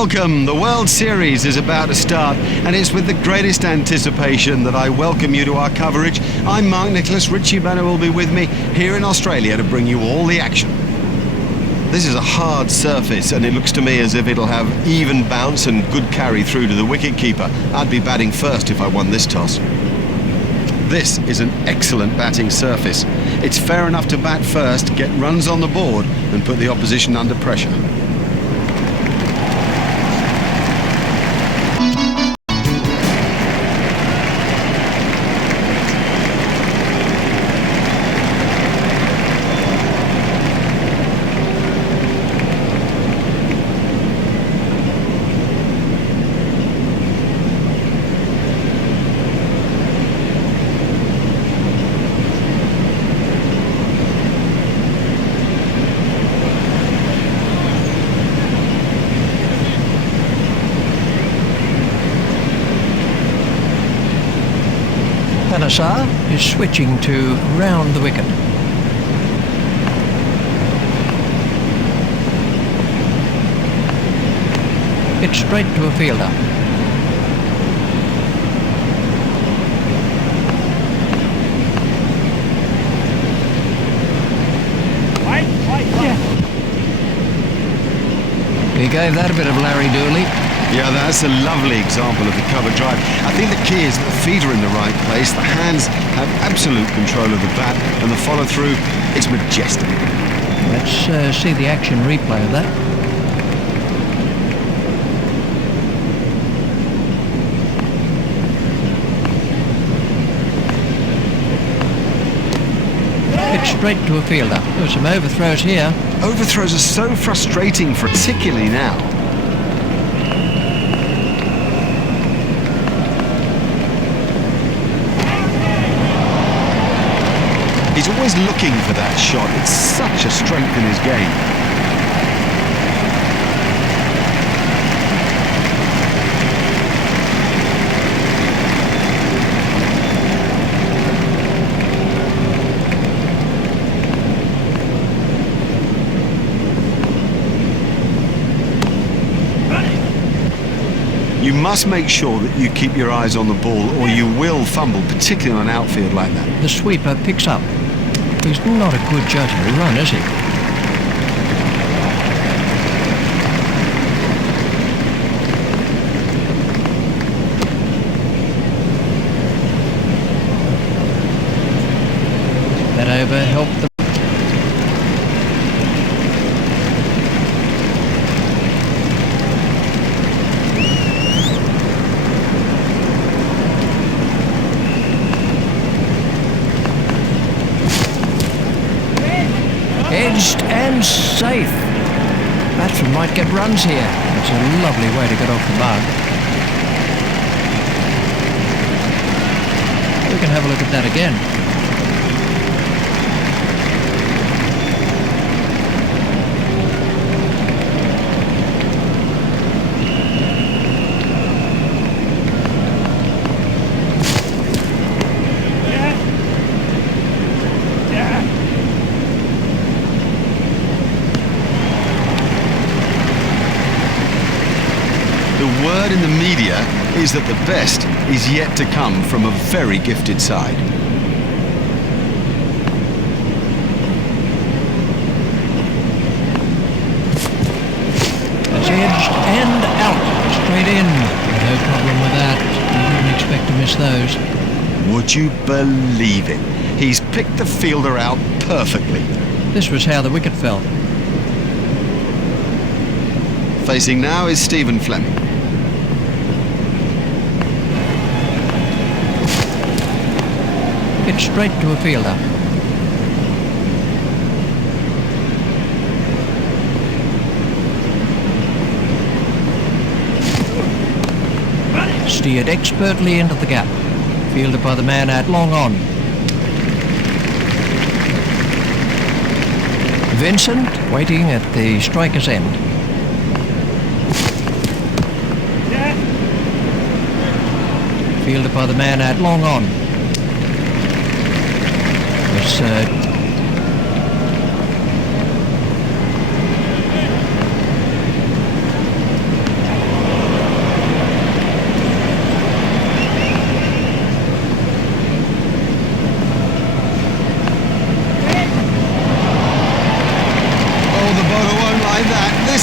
Welcome! The World Series is about to start, and it's with the greatest anticipation that I welcome you to our coverage. I'm Mark Nicholas. Richie Bennett will be with me here in Australia to bring you all the action. This is a hard surface, and it looks to me as if it'll have even bounce and good carry through to the wicketkeeper. I'd be batting first if I won this toss. This is an excellent batting surface. It's fair enough to bat first, get runs on the board, and put the opposition under pressure. Panesar is switching to round the wicket. It's straight to a fielder. He gave that a bit of Larry Dooley. Yeah, that's a lovely example of the cover drive. I think the key is the feet are in the right place, the hands have absolute control of the bat, and the follow-through is majestic. Let's see the action replay of that. It's straight to a fielder. There's some overthrows here. Overthrows are so frustrating, particularly now. He's always looking for that shot. It's such a strength in his game. You must make sure that you keep your eyes on the ball or you will fumble, particularly on an outfield like that. The sweeper picks up. He's not a good judge of a run, is he? That over helped them. Edged and safe. Batsman might get runs here. It's a lovely way to get off the mark. We can have a look at that again. The word in the media is that the best is yet to come from a very gifted side. That's edged and out. Straight in. No problem with that. You wouldn't expect to miss those. Would you believe it? He's picked the fielder out perfectly. This was how the wicket fell. Facing now is Stephen Fleming. It's straight to a fielder. Steered expertly into the gap. Fielded by the man at long on. Vincent waiting at the striker's end. Fielded by the man at long on. It's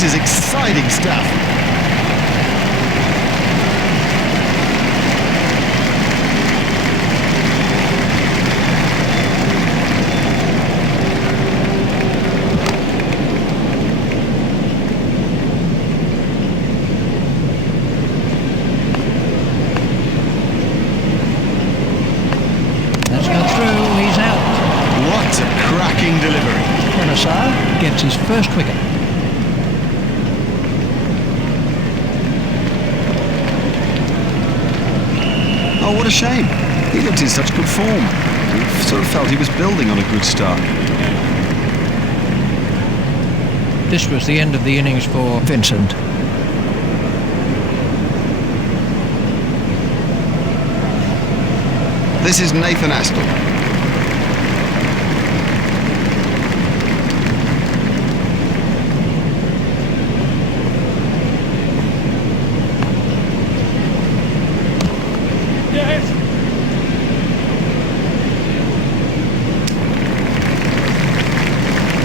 is exciting stuff. Let's go through. He's out. What a cracking delivery. Kennesaw gets his first wicket. Oh, what a shame. He looked in such good form. We sort of felt he was building on a good start. This was the end of the innings for Vincent. This is Nathan Astle.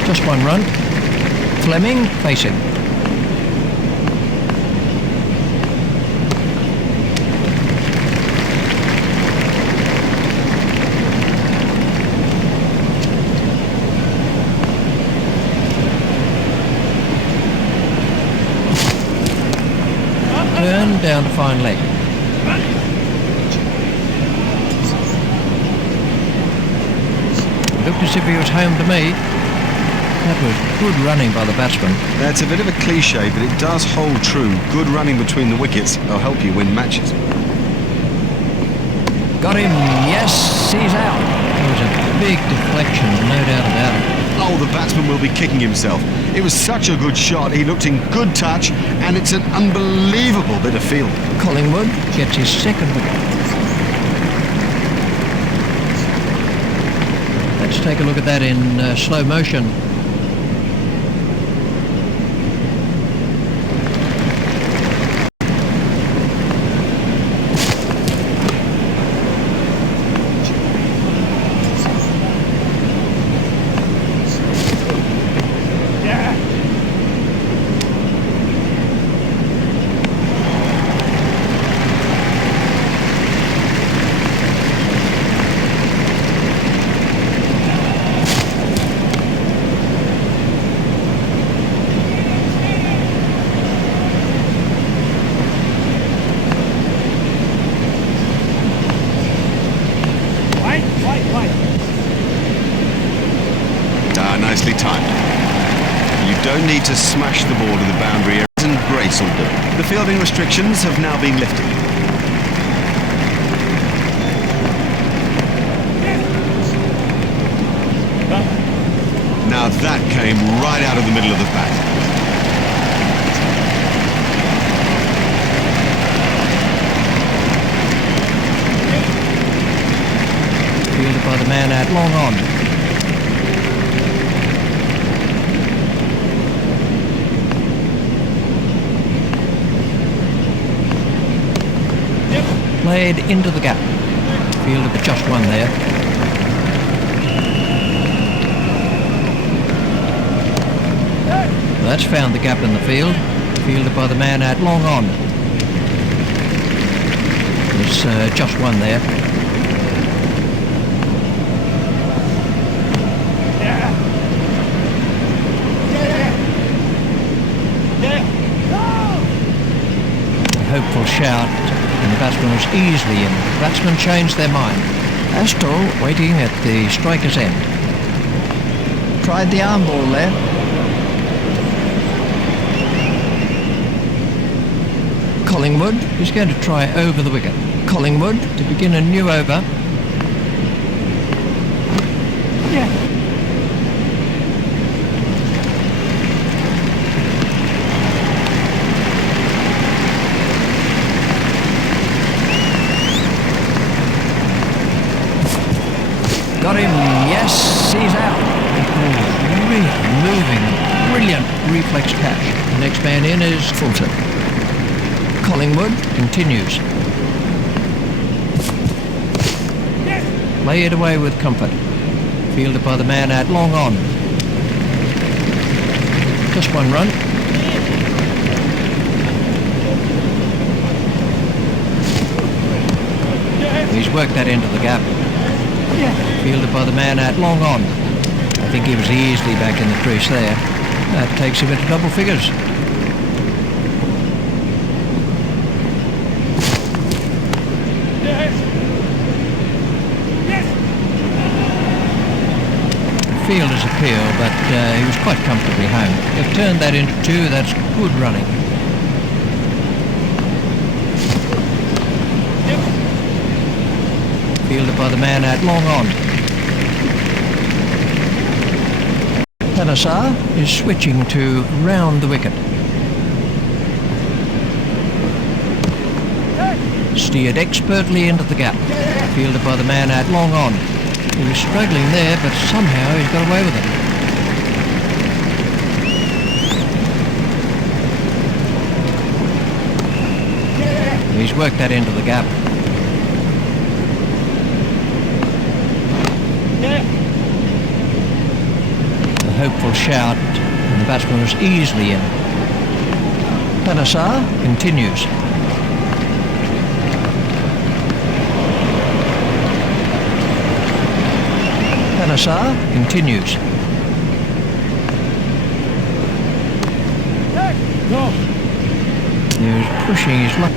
Just one run. Fleming facing. Turn down to fine leg. Looked as if he was home to me. That was good running by the batsman. That's a bit of a cliche, but it does hold true. Good running between the wickets will help you win matches. Got him. Yes, he's out. It was a big deflection, no doubt about it. Oh, the batsman will be kicking himself. It was such a good shot. He looked in good touch, and it's an unbelievable bit of field. Collingwood gets his second wicket. Let's take a look at that in slow motion. Nicely timed. You don't need to smash the ball to the boundary, and Grace will do. The fielding restrictions have now been lifted. Now that came right out of the middle of the bat. Fielded by the man out long on. Played into the gap. Fielded for just one there. That's found the gap in the field. Fielded by the man out long on. There's just one there. A hopeful shout. And the batsman was easily in. The batsmen changed their mind. Astle waiting at the striker's end. Tried the arm ball there. Collingwood is going to try over the wicket. Collingwood to begin a new over. Got him, yes, he's out. Really moving, brilliant reflex catch. The next man in is Fulton. Collingwood continues. Play it away with comfort. Fielded by the man out long on. Just one run. He's worked that into the gap. Fielded by the man out long on. I think he was easily back in the crease there. That takes him into double figures. Fielder's appeal, but he was quite comfortably home. They've turned that into 2. That's good running. Fielded by the man out long on. Panesar is switching to round the wicket. Steered expertly into the gap. Fielded by the man out long on. He was struggling there, but somehow he's got away with it. He's worked that into the gap. A hopeful shout, and the batsman was easily in. Panesar continues. Panesar continues. He was pushing his luck.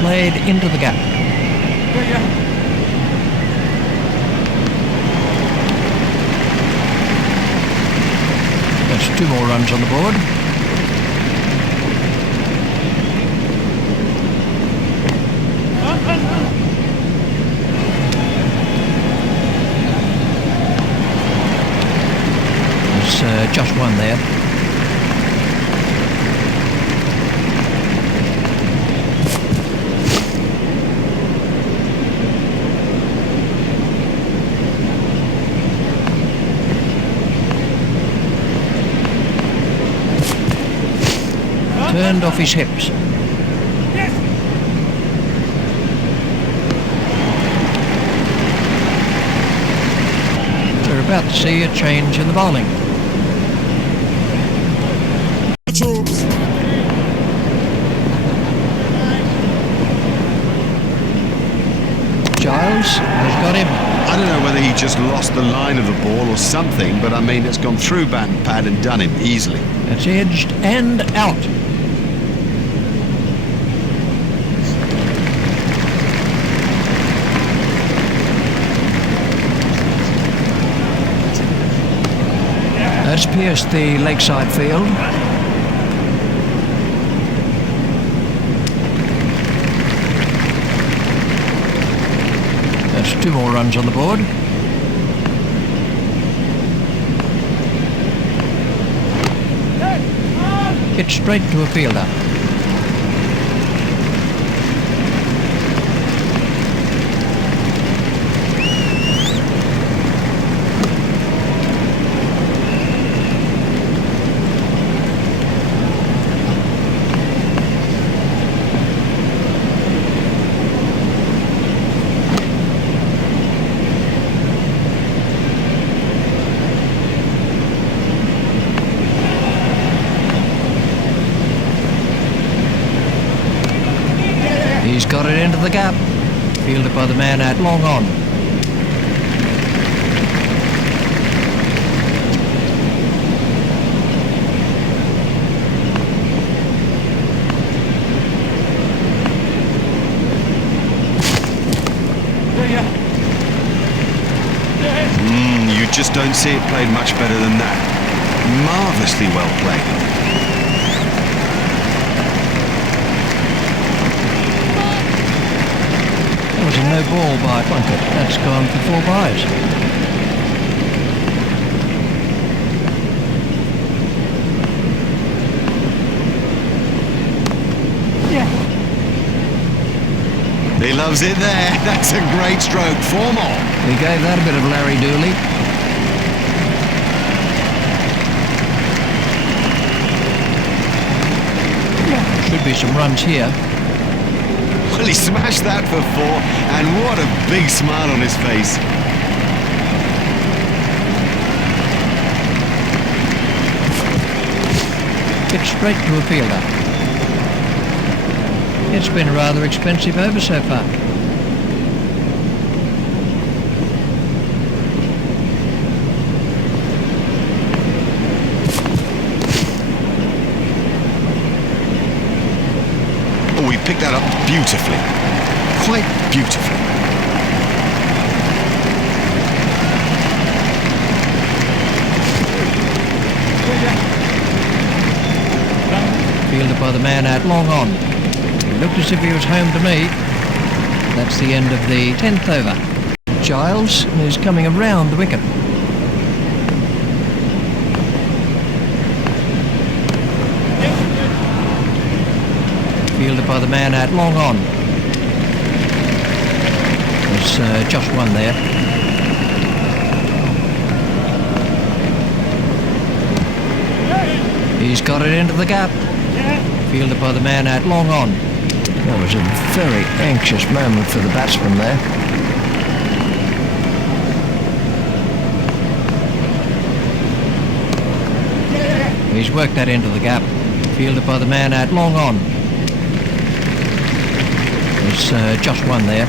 Played into the gap. That's 2 more runs on the board. There's just 1 there. Turned off his hips. We're about to see a change in the bowling. Giles has got him. I don't know whether he just lost the line of the ball or something, but I mean, it's gone through bat and pad and done him easily. It's edged and out. That's pierced the lakeside field. That's 2 more runs on the board. Hit straight to a fielder. He's got it into the gap. Fielded by the man out long on. You just don't see it played much better than that. Marvellously well played. That was a no ball by Plunkett. That's gone for 4 byes. He loves it there. That's a great stroke. 4 more. He gave that a bit of Larry Dooley. Should be some runs here. Well, he smashed that for 4, and what a big smile on his face. It's straight to a fielder. It's been a rather expensive over so far. Oh, he picked that up beautifully. Quite beautifully. Fielded by the man out long on. It looked as if he was home to me. That's the end of the 10th over. Giles is coming around the wicket. Fielded by the man out long on. There's just one there. He's got it into the gap. Fielded by the man out long on. That was a very anxious moment for the batsman there. He's worked that into the gap. Fielded by the man out long on. There's just one there.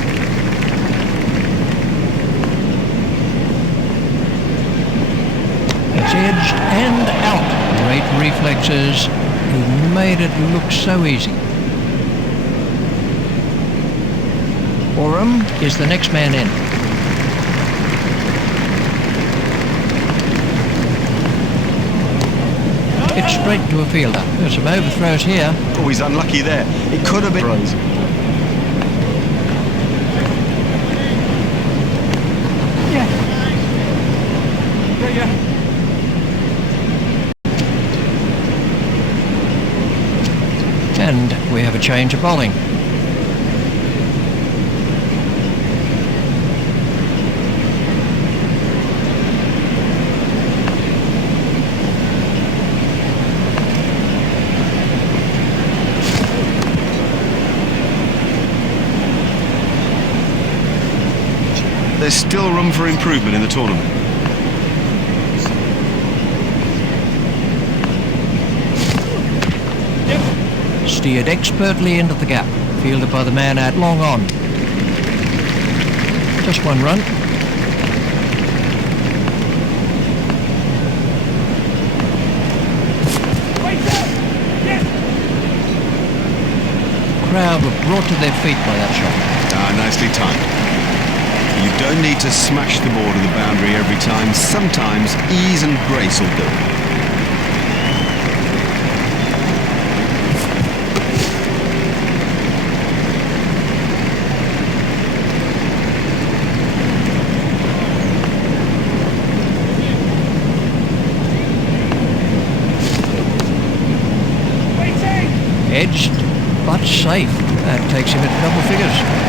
It's edged and out. Great reflexes. He made it look so easy. Oram is the next man in. It's straight to a fielder. There's some overthrows here. Oh, he's unlucky there. It could have been throws. And we have a change of bowling. There's still room for improvement in the tournament. Steered expertly into the gap. Fielded by the man out long on. Just one run. Crowd were brought to their feet by that shot. Ah, nicely timed. You don't need to smash the ball to the boundary every time. Sometimes ease and grace will do. Edged, but safe. That takes him at double figures.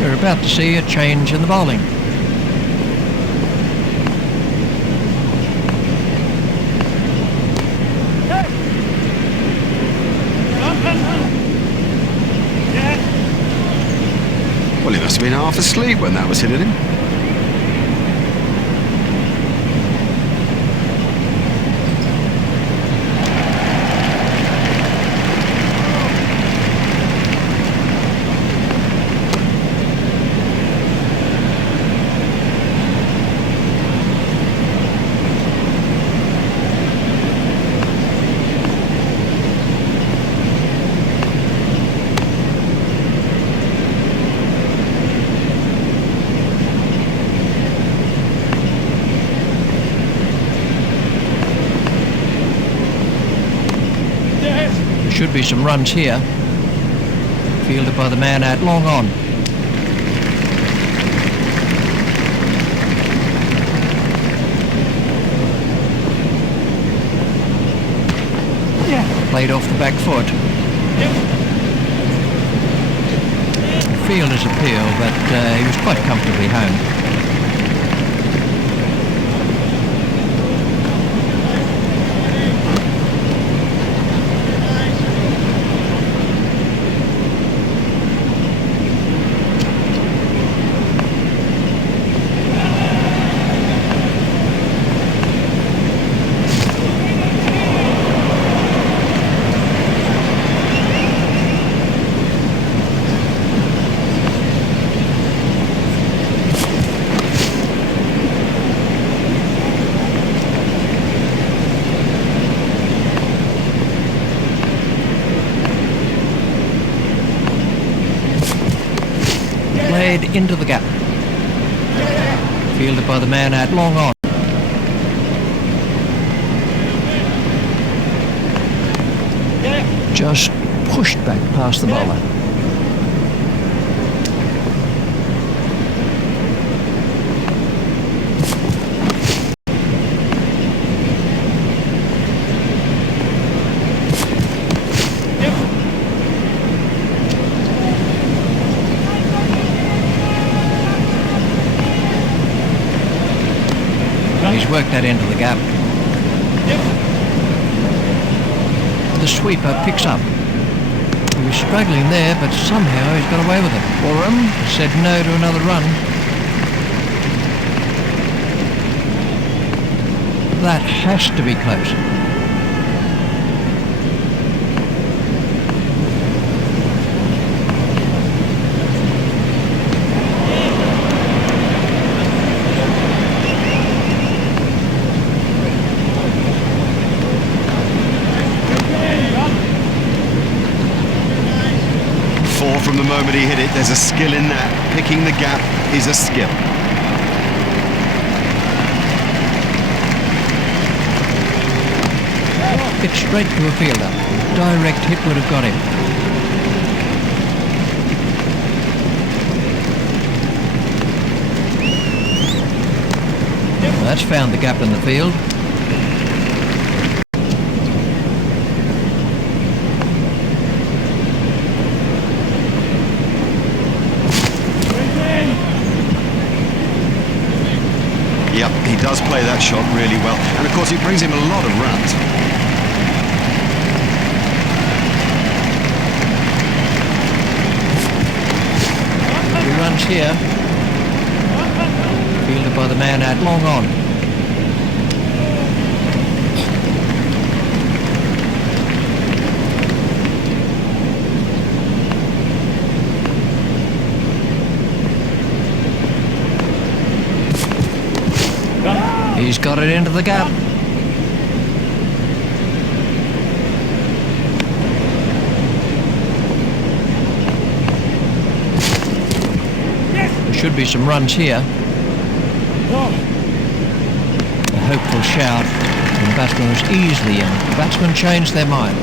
We're about to see a change in the bowling. Well, he must have been half asleep when that was hit at him. Should be some runs here. Fielded by the man out long on. played off the back foot. Field his appeal, but he was quite comfortably home. Into the gap. Fielded by the man at long on. Just pushed back past the bowler. He's worked that into the gap. The sweeper picks up. He was struggling there, but somehow he's got away with it. Oram said no to another run. That has to be close. From the moment he hit it, there's a skill in that. Picking the gap is a skill. It's straight to a fielder. Direct hit would have got him. Well, that's found the gap in the field. Yep, he does play that shot really well, and of course it brings him a lot of runs. 2 runs here. Fielded by the man at long on. He's got it into the gap. There should be some runs here. A hopeful shout, and the batsman was easily in. The batsman changed their mind.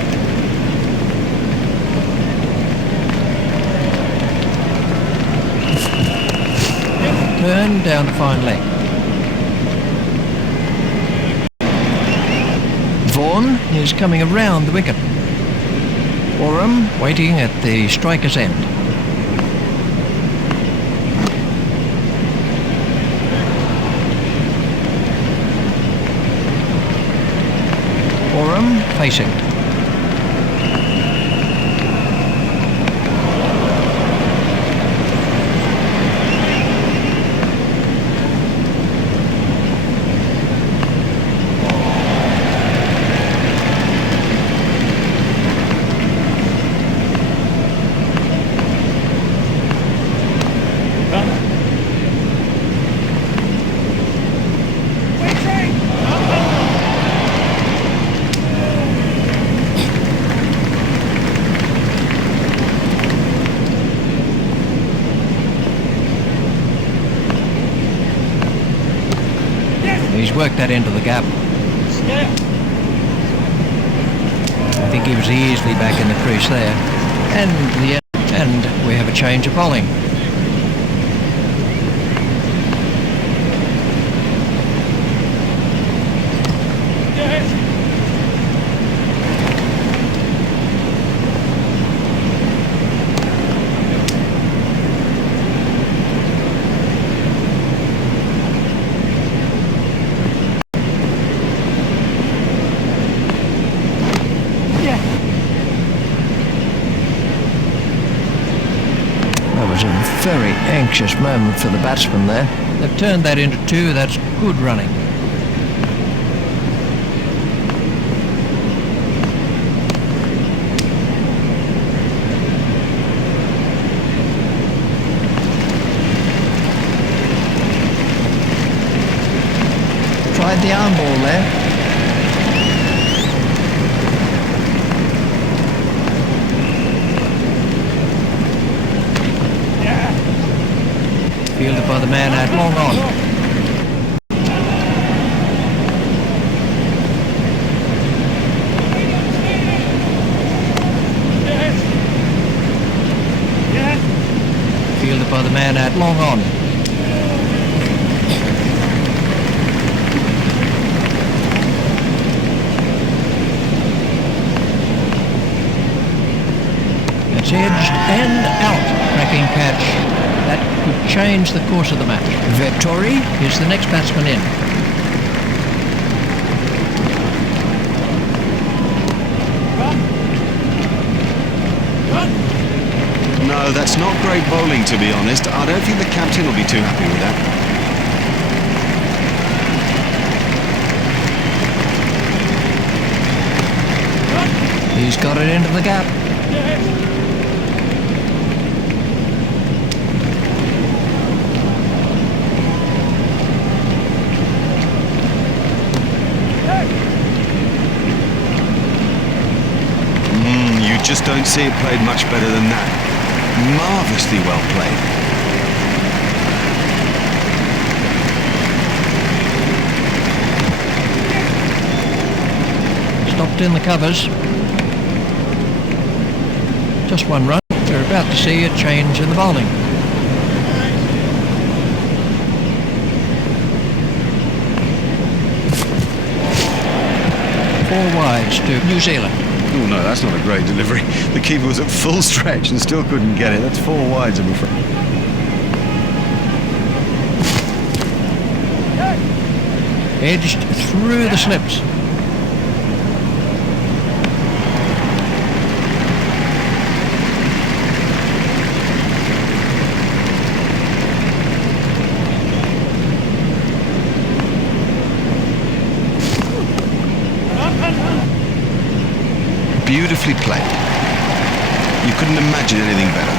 Turn down the fine leg. Vaughan is coming around the wicket. Oram waiting at the striker's end. Oram facing. He's worked that into the gap. I think he was easily back in the crease there. And we have a change of bowling. was a very anxious moment for the batsman there. They've turned that into 2. That's good running. Tried the arm ball there. Fielded by the man out long on. Fielded by the man out long on. It's edged and out. Cracking catch. That could change the course of the match. Vettori is the next batsman in. No, that's not great bowling, to be honest. I don't think the captain will be too happy with that. He's got it into the gap. You just don't see it played much better than that. Marvellously well played. Stopped in the covers. Just one run. We're about to see a change in the bowling. Four wides to New Zealand. Oh no, that's not a great delivery. The keeper was at full stretch and still couldn't get it. That's 4 wides, I'm afraid. Edged through the slips. Beautifully played. You couldn't imagine anything better.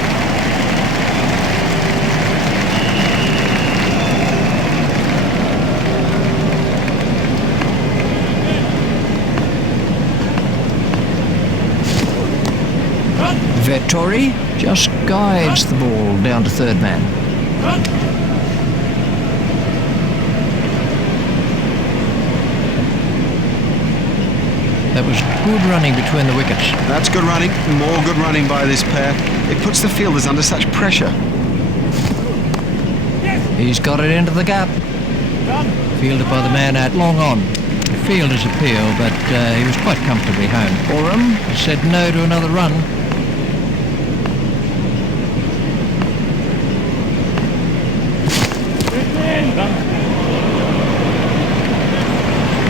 Vettori just guides the ball down to third man. That was good running between the wickets. That's good running. More good running by this pair. It puts the fielders under such pressure. He's got it into the gap. Fielded by the man out long on. The fielder's appeal, but he was quite comfortably home. Oram said no to another run.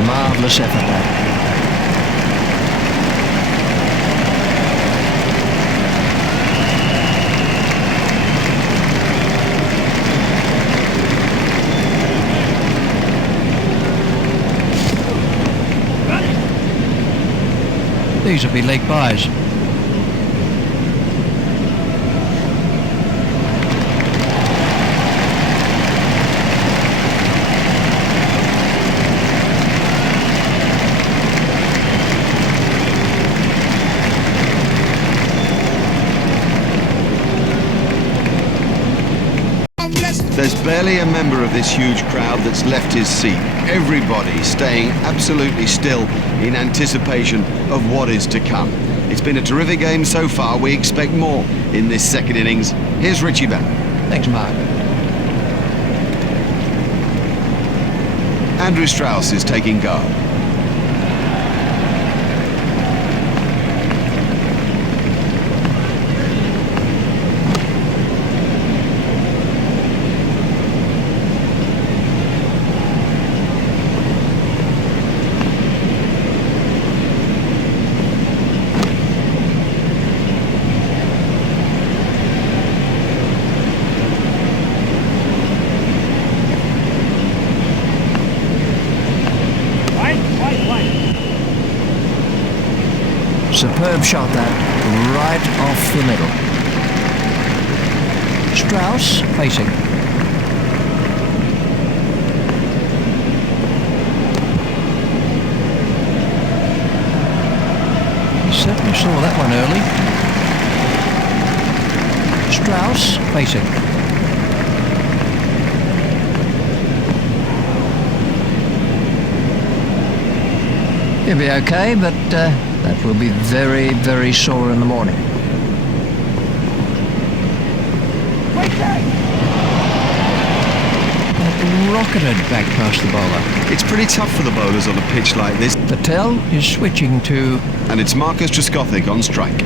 Marvellous effort there. These will be leg byes. There's barely a member of this huge crowd that's left his seat. Everybody staying absolutely still in anticipation of what is to come. It's been a terrific game so far. We expect more in this second innings. Here's Richie Benaud. Thanks, Mark. Andrew Strauss is taking guard. superb shot that, right off the middle. Strauss facing. He certainly saw that one early. Strauss facing. He'll be okay, but that will be very, very sore in the morning. Rocketed back past the bowler. It's pretty tough for the bowlers on a pitch like this. Patel is switching to... And it's Marcus Trescothick on strike.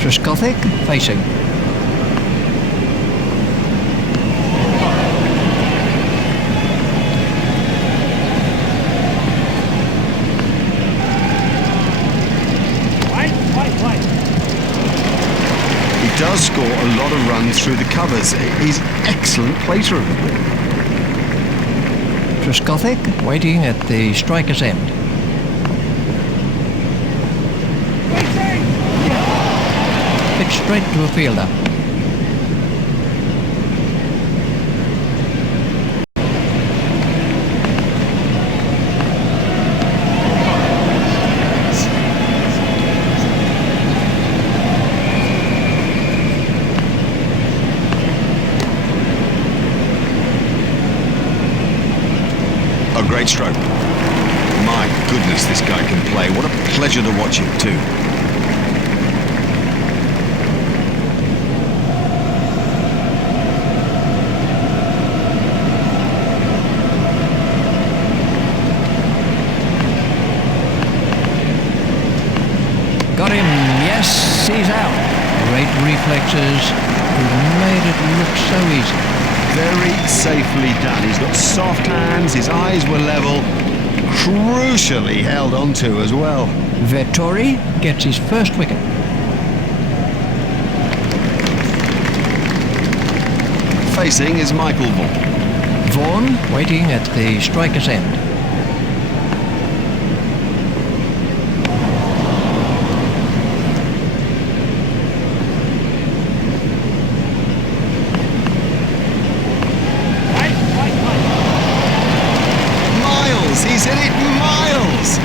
Trescothick facing. He does score a lot of runs through the covers. He's an excellent plater of the ball. Trescothick waiting at the striker's end. Pitch straight to a fielder. A great stroke. My goodness, this guy can play. What a pleasure to watch him too. Got him, yes, he's out. Great reflexes, he made it look so easy. Very safely done. He's got soft hands, his eyes were level, crucially held onto as well. Vettori gets his first wicket. Facing is Michael Vaughan. Vaughan waiting at the striker's end. He's hit it miles!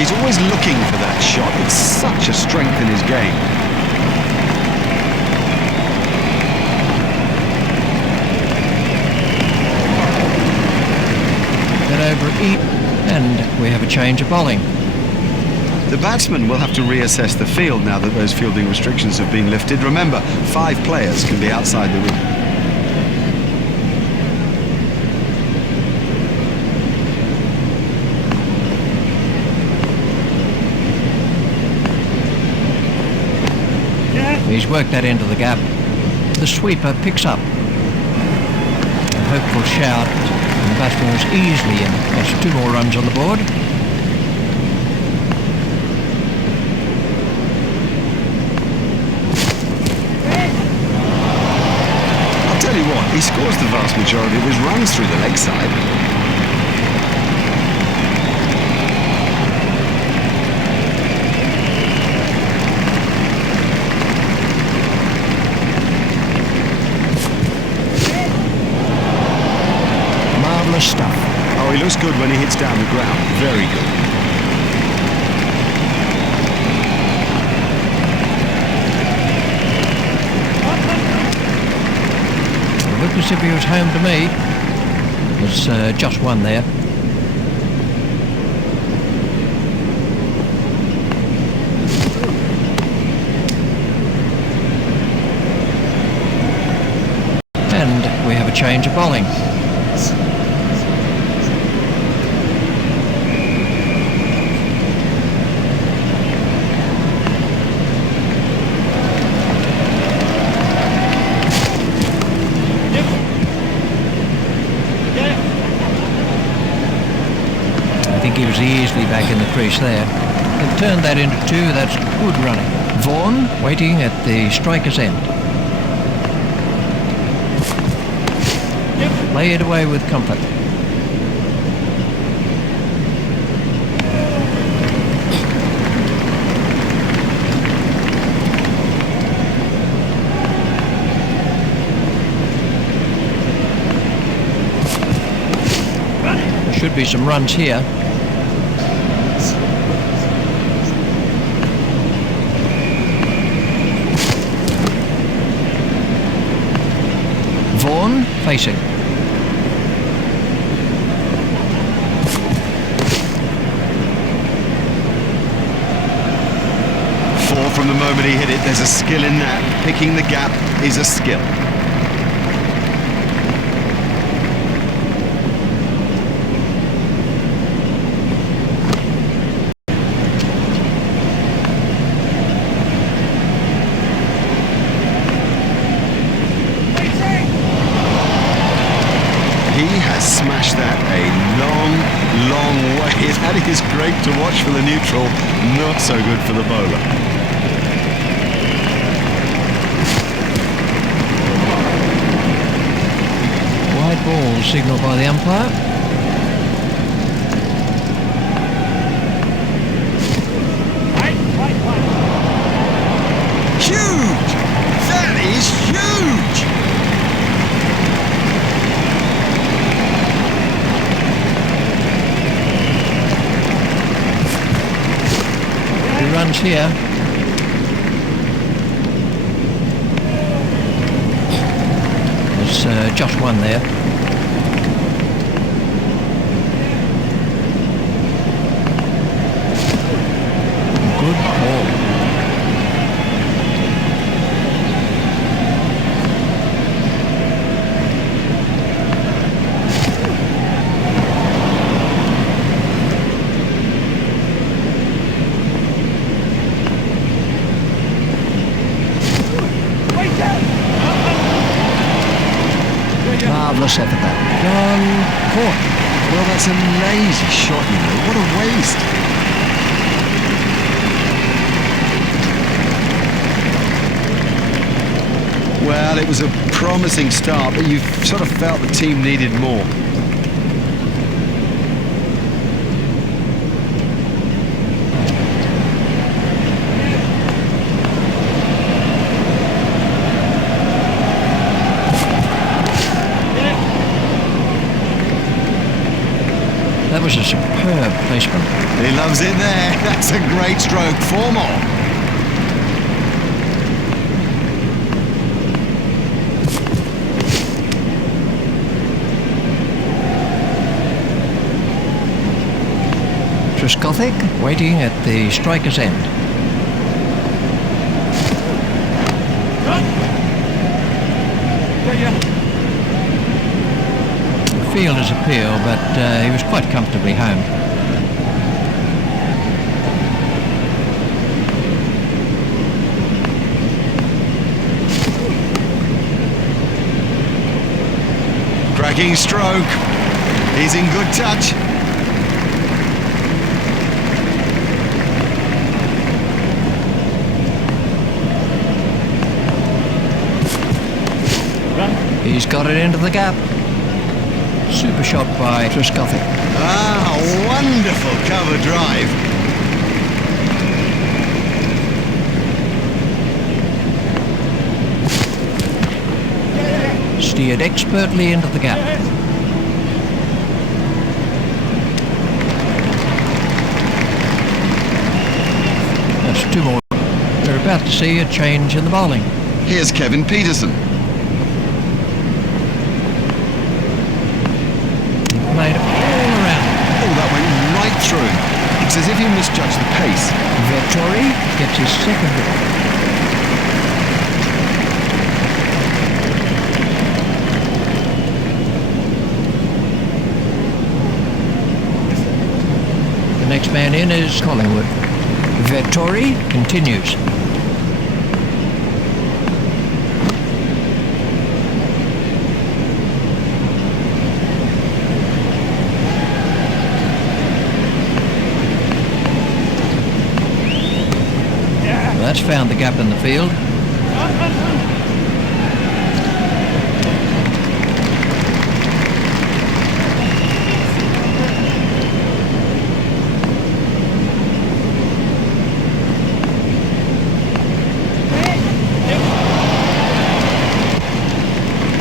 He's always looking for that shot. It's such a strength in his game. Then over and we have a change of bowling. The batsman will have to reassess the field now that those fielding restrictions have been lifted. Remember, 5 players can be outside the room. He's worked that into the gap. The sweeper picks up. A hopeful shout, and the batsman was easily in. That's 2 more runs on the board. I'll tell you what, he scores the vast majority of his runs through the leg side. Nice stuff. Oh, he looks good when he hits down the ground. Very good. It looked as if he was home to me. There's just one there. And we have a change of bowling. I think he was easily back in the crease there. They've turned that into 2, that's good running. Vaughan waiting at the striker's end. Play it away with comfort. There should be some runs here. Vaughan facing. From the moment he hit it, there's a skill in that. Picking the gap is a skill. He has smashed that a long, long way. That is great to watch for the neutral, not so good for the bowler. Ball signalled by the umpire. Huge! That is huge! 2 runs here. There's just one there. Good ball. Marvellous effort that. Caught. Well, that's a lazy shot, you know. What a waste. Well, it was a promising start, but you sort of felt the team needed more. That was a superb placement. He loves it there. That's a great stroke. 4 more. Trescothick waiting at the striker's end. Fielder's appeal, but he was quite comfortably home. Cracking stroke. He's in good touch. He's got it into the gap. Super shot by Trescothick. Ah, wonderful cover drive. Steered expertly into the gap. two more. We're about to see a change in the bowling. Here's Kevin Peterson. Played all around. Oh, that went right through him. It's as if he misjudged the pace. Vettori gets his second wicket. The next man in is Collingwood. Vettori continues. That's found the gap in the field.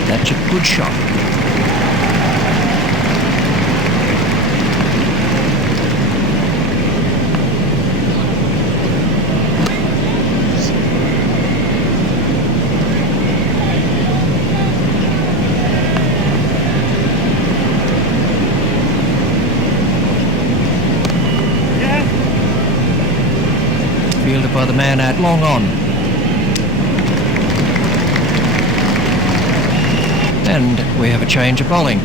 That's a good shot. Fielded by the man out long on. And we have a change of bowling.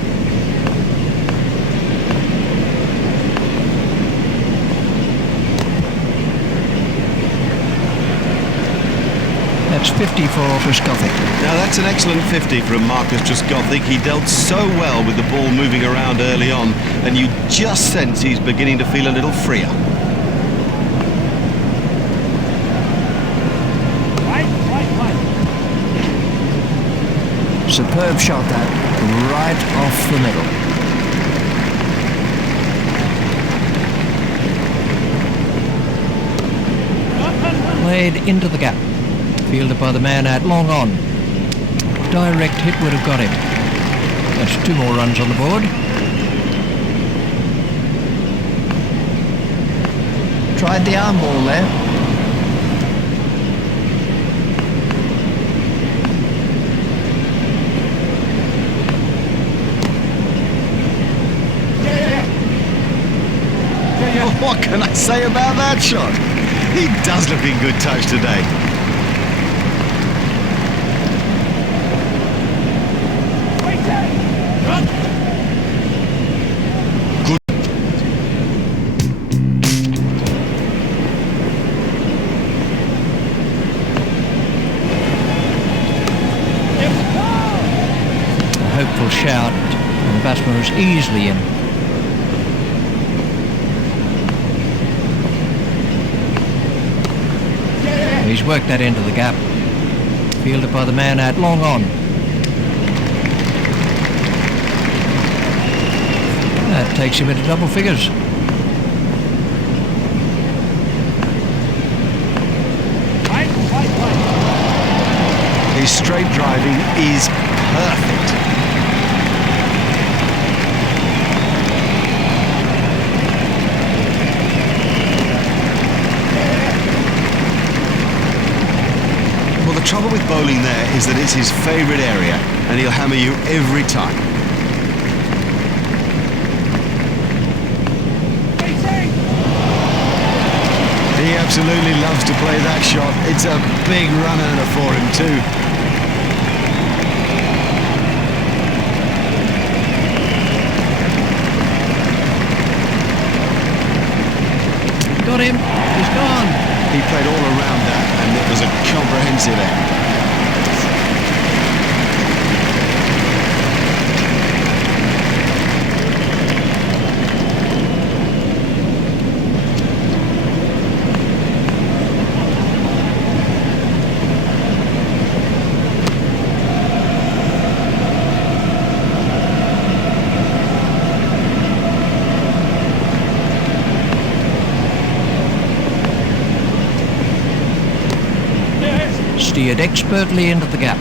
That's 50 for Trescothick. Now that's an excellent 50 from Marcus Trescothick. He dealt so well with the ball moving around early on, and you just sense he's beginning to feel a little freer. Superb shot that, right off the middle. Played into the gap. Fielded by the man out long on. Direct hit would have got him. That's two more runs on the board. Tried the arm ball there. What can I say about that shot? He does look in good touch today. Good. A hopeful shout, and the batsman was easily in. He's worked that into the gap. Fielded by the man out long on. That takes him into double figures. His straight driving is perfect. The trouble with bowling there is that it's his favourite area, and he'll hammer you every time. He absolutely loves to play that shot. It's a big run earner for him too. Got him. He's gone. He played all around that, and it was a comprehensive end. Steered expertly into the gap.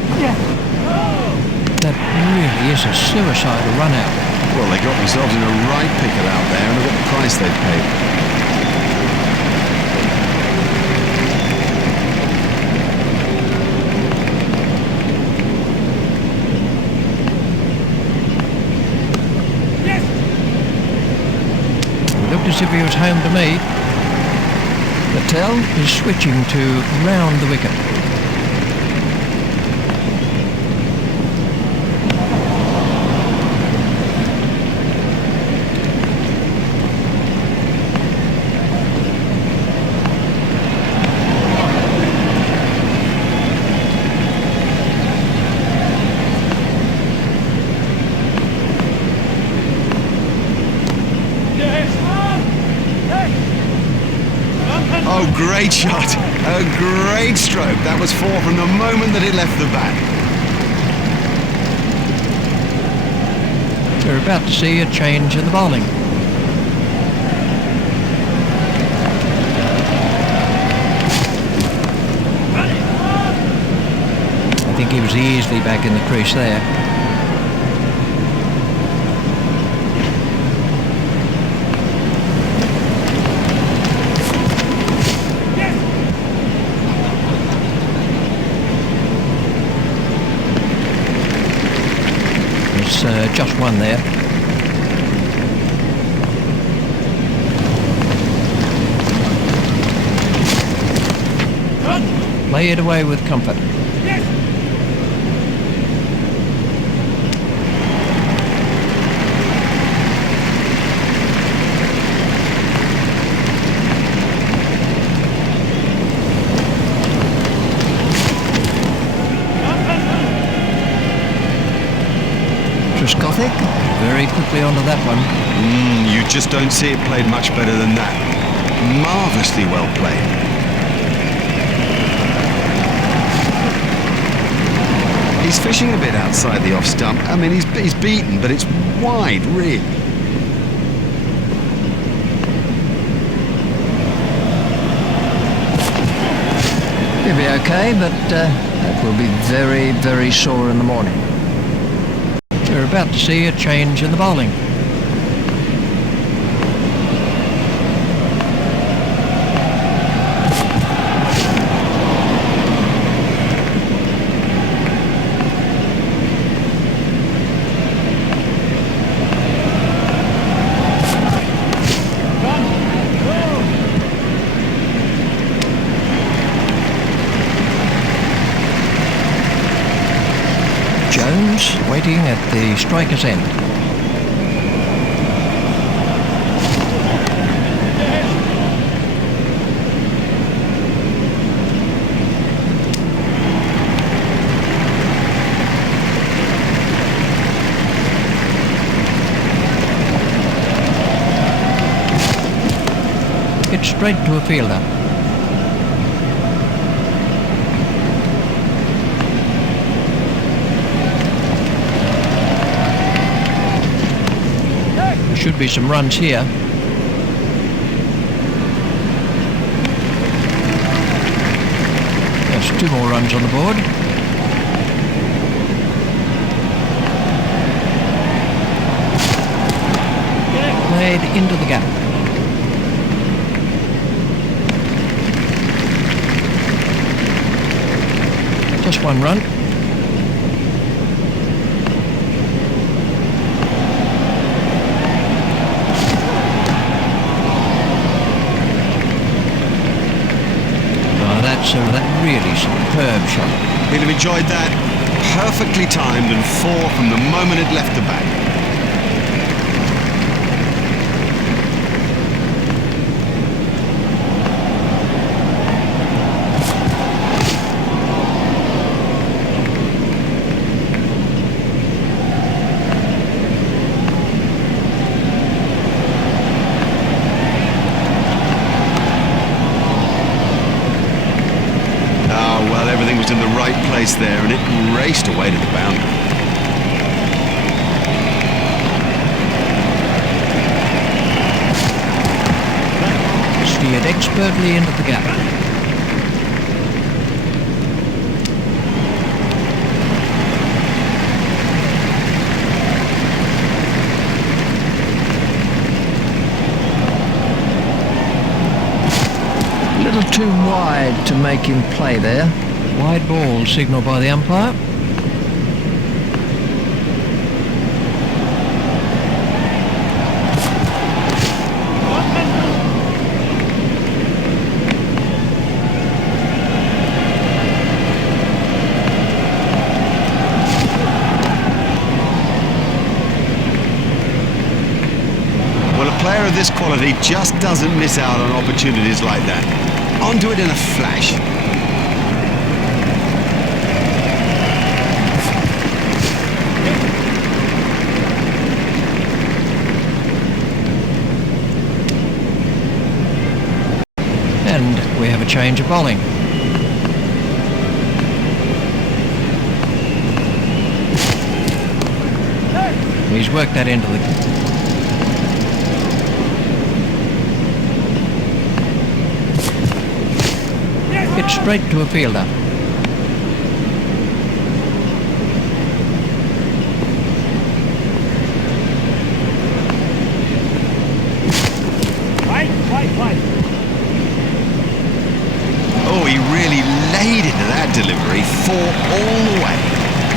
That really is a suicidal run out. Well, they got themselves in a right pickle out there, and look at the price they paid. if he was home to me. Patel is switching to round the wicket. Oh, great shot. A great stroke. That was 4 from the moment that it left the bat. We're about to see a change in the bowling. I think he was easily back in the crease there. Just one there. Play it away with comfort. Gothic very quickly onto that one. You just don't see it played much better than that. Marvellously well played. He's fishing a bit outside the off stump. I mean, he's beaten, but it's wide, really. He'll be okay, but that will be very, very sore in the morning. We're about to see a change in the bowling. Jones waiting at the striker's end. It's straight to a fielder. Should be some runs here. There's 2 more runs on the board. Played into the gap. Just 1 run. That really superb shot. He'll have enjoyed that. Perfectly timed and 4 from the moment it left the bat. Everything was in the right place there, and it raced away to the boundary. Steered expertly into the gap. A little too wide to make him play there. Wide ball signalled by the umpire. of this quality just doesn't miss out on opportunities like that. Onto it in a flash. And we have a change of bowling. He's worked that into the... Hit straight to a fielder. Oh, he really laid into that delivery, 4 all the way.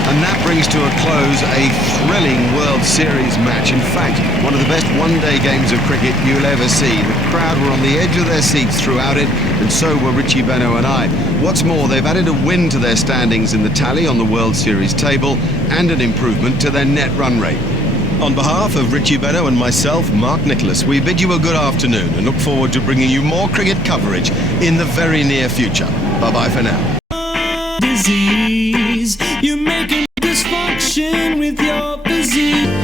And that brings to a close a thrilling World Series match. In fact, one of the best one-day games of cricket you'll ever see. The crowd were on the edge of their seats throughout it, and so were Richie Benaud and I. What's more, they've added a win to their standings in the tally on the World Series table and an improvement to their net run rate. On behalf of Richie Benaud and myself, Mark Nicholas, we bid you a good afternoon and look forward to bringing you more cricket coverage in the very near future. Bye-bye for now. Disease, you're making dysfunction with your physique.